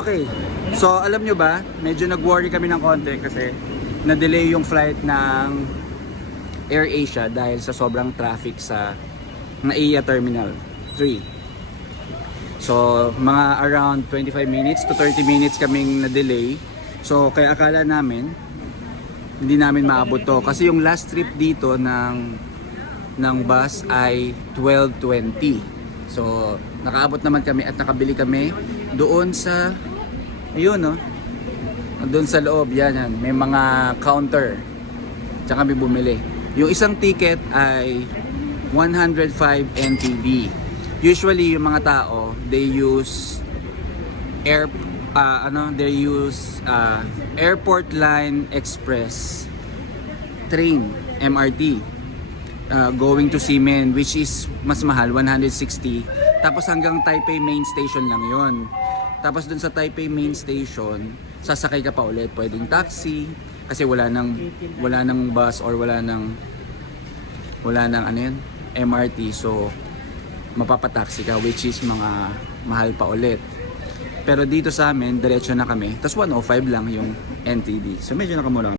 Okay, so alam nyo ba, medyo nag-worry kami ng konti kasi na-delay yung flight ng AirAsia dahil sa sobrang traffic sa NAIA Terminal 3. So mga around 25 minutes to 30 minutes kaming na-delay. So kaya akala namin hindi namin maabot to kasi yung last trip dito ng bus ay 12:20. So nakaabot naman kami at nakabili kami doon sa ayun no. Doon sa loob yan. May mga counter. Tsaka kami bumili. Yung isang ticket ay 105 NTD. Usually yung mga tao, they use Airport Line Express train, MRT. Going to Ximen, which is mas mahal, 160. Tapos hanggang Taipei Main Station lang yon. Tapos dun sa Taipei Main Station, sasakay ka pa ulit. Pwedeng taxi, kasi wala nang bus or wala nang ano yun, MRT. So, mapapataxi ka, which is mga mahal pa ulit. Pero dito sa amin, diretso na kami. Tapos 105 lang yung NTD. So, medyo nakamura.